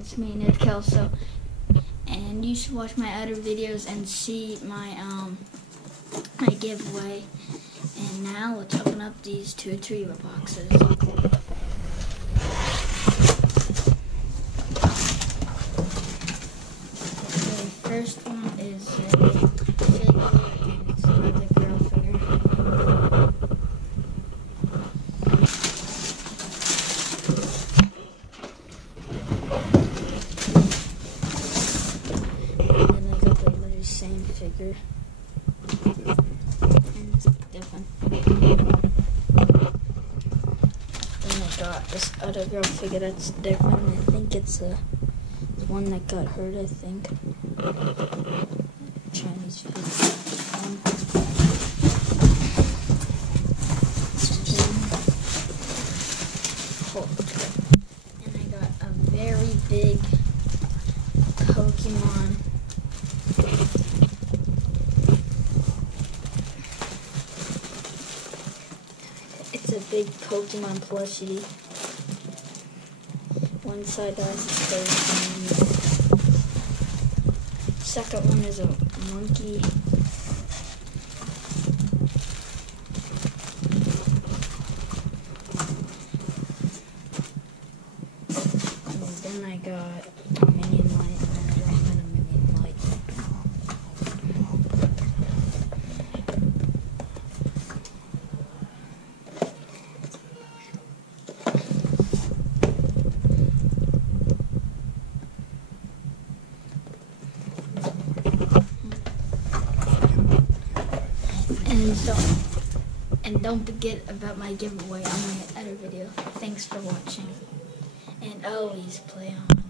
it's me, Ned Kelso, and you should watch my other videos and see my my giveaway. And now let's open up these two Toreba boxes. The first one is a figure, and it's another girl figure. Same figure, and it's different. Then I got this other girl figure that's different. I think it's a one that got hurt, I think. Chinese figure. And I got a very big Pokemon. It's a big Pokemon plushie. One side has his face, and the second one is a monkey. And then I got a minion light, and a minion light. And don't forget about my giveaway on my other video. Thanks for watching. And always play on.